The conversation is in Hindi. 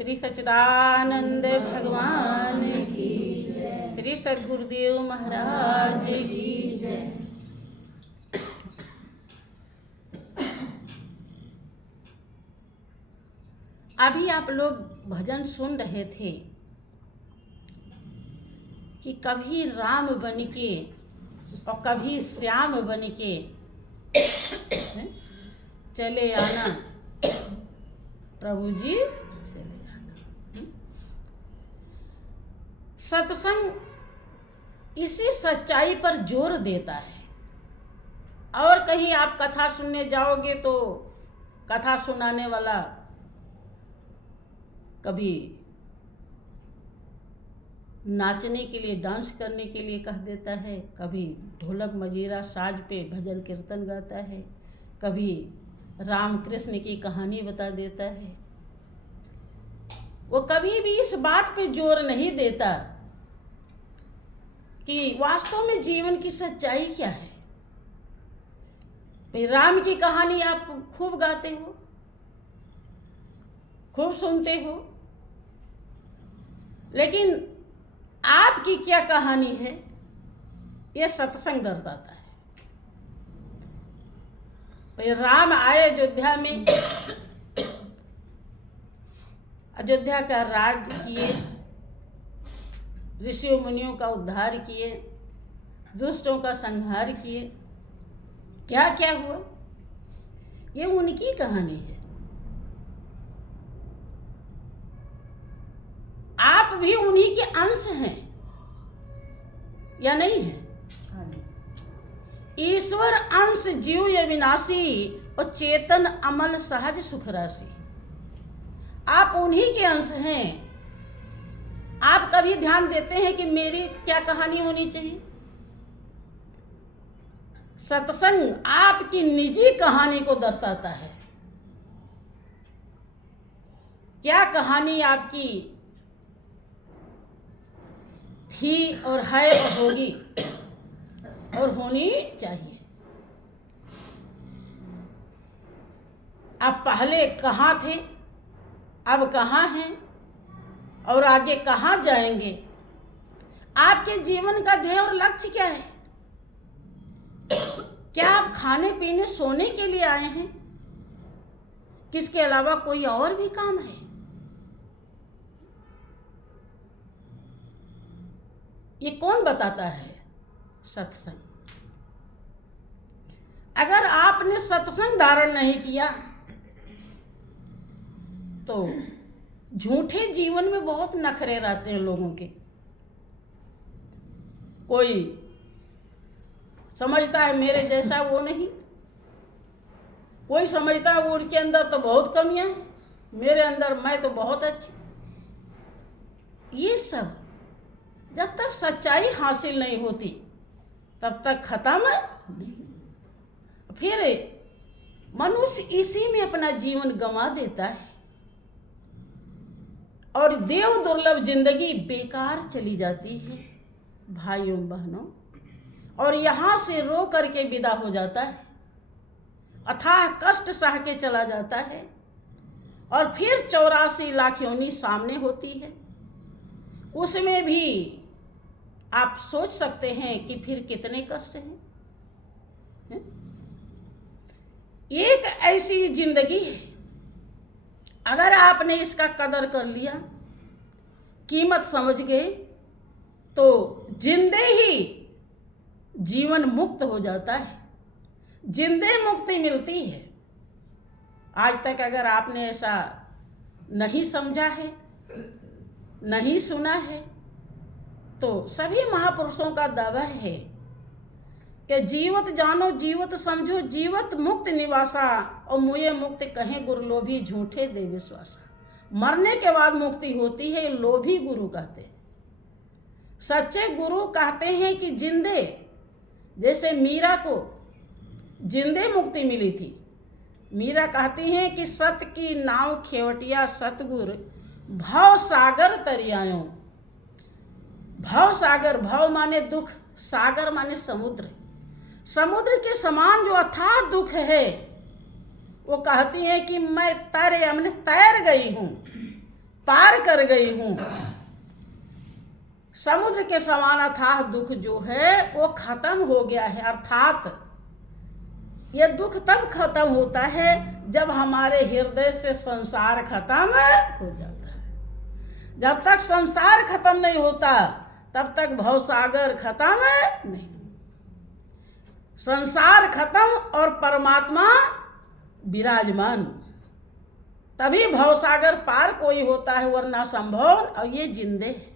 श्री सच्चिदानंद भगवान की जय। श्री सद्गुरुदेव महाराज की जय। अभी आप लोग भजन सुन रहे थे कि कभी राम बनिके और कभी श्याम बनिके चले आना प्रभु जी चले आना। सत्संग इसी सच्चाई पर जोर देता है। और कहीं आप कथा सुनने जाओगे तो कथा सुनाने वाला कभी नाचने के लिए, डांस करने के लिए कह देता है, कभी ढोलक मजीरा साज पे भजन कीर्तन गाता है, कभी राम कृष्ण की कहानी बता देता है। वो कभी भी इस बात पे जोर नहीं देता कि वास्तव में जीवन की सच्चाई क्या है। भाई राम की कहानी आप खूब गाते हो, खूब सुनते हो, लेकिन आपकी क्या कहानी है यह सत्संग दर्शाता है। भाई राम आए अयोध्या में, अयोध्या का राज किए, ऋषियों मुनियों का उद्धार किए, दुष्टों का संहार किए। क्या क्या हुआ ये उनकी कहानी है। आप भी उन्हीं के अंश हैं या नहीं है? ईश्वर अंश जीव अविनाशी और चेतन अमल सहज सुख राशि। आप उन्हीं के अंश हैं। आप कभी ध्यान देते हैं कि मेरी क्या कहानी होनी चाहिए? सत्संग आपकी निजी कहानी को दर्शाता है। क्या कहानी आपकी थी और है और होगी और होनी चाहिए। आप पहले कहाँ थे, अब कहाँ हैं और आगे कहाँ जाएंगे? आपके जीवन का ध्येय और लक्ष्य क्या है? क्या आप खाने पीने सोने के लिए आए हैं? किसके अलावा कोई और भी काम है? ये कौन बताता है? सत्संग। अगर आपने सत्संग धारण नहीं किया तो झूठे जीवन में बहुत नखरे रहते हैं लोगों के। कोई समझता है मेरे जैसा वो नहीं, कोई समझता है वो उनके अंदर तो बहुत कमियां हैं, मेरे अंदर मैं तो बहुत अच्छी। ये सब जब तक सच्चाई हासिल नहीं होती तब तक खत्म नहीं। फिर मनुष्य इसी में अपना जीवन गंवा देता है और देव दुर्लभ जिंदगी बेकार चली जाती है भाइयों बहनों, और यहाँ से रो करके विदा हो जाता है, अथाह कष्ट सह के चला जाता है। और फिर 84 लाख योनि सामने होती है। उसमें भी आप सोच सकते हैं कि फिर कितने कष्ट हैं। एक ऐसी जिंदगी है, अगर आपने इसका कदर कर लिया, कीमत समझ गए, तो जिंदे ही जीवन मुक्त हो जाता है, जिंदे मुक्ति मिलती है। आज तक अगर आपने ऐसा नहीं समझा है, नहीं सुना है, तो सभी महापुरुषों का दावा है कि जीवत जानो जीवत समझो, जीवत मुक्त निवासा, और मुझे मुक्त कहें गुरु लोभी झूठे दे विश्वासा। मरने के बाद मुक्ति होती है, लोभी गुरु कहते हैं। सच्चे गुरु कहते हैं कि जिंदे, जैसे मीरा को जिंदे मुक्ति मिली थी। मीरा कहती हैं कि सत की नाव खेवटिया सतगुर भव सागर तरियायो। भव सागर, भव माने दुख, सागर माने समुद्र। समुद्र के समान जो अथाह दुख है, वो कहती हैं कि मैं तैर गई हूँ, पार कर गई हूँ। समुद्र के समान अथाह दुख जो है वो खत्म हो गया है। अर्थात ये दुख तब खत्म होता है जब हमारे हृदय से संसार खत्म हो जाता है। जब तक संसार खत्म नहीं होता तब तक भवसागर खत्म नहीं। संसार खत्म और परमात्मा विराजमान, तभी भवसागर पार कोई होता है, वरना संभव। और ये जिंदे है।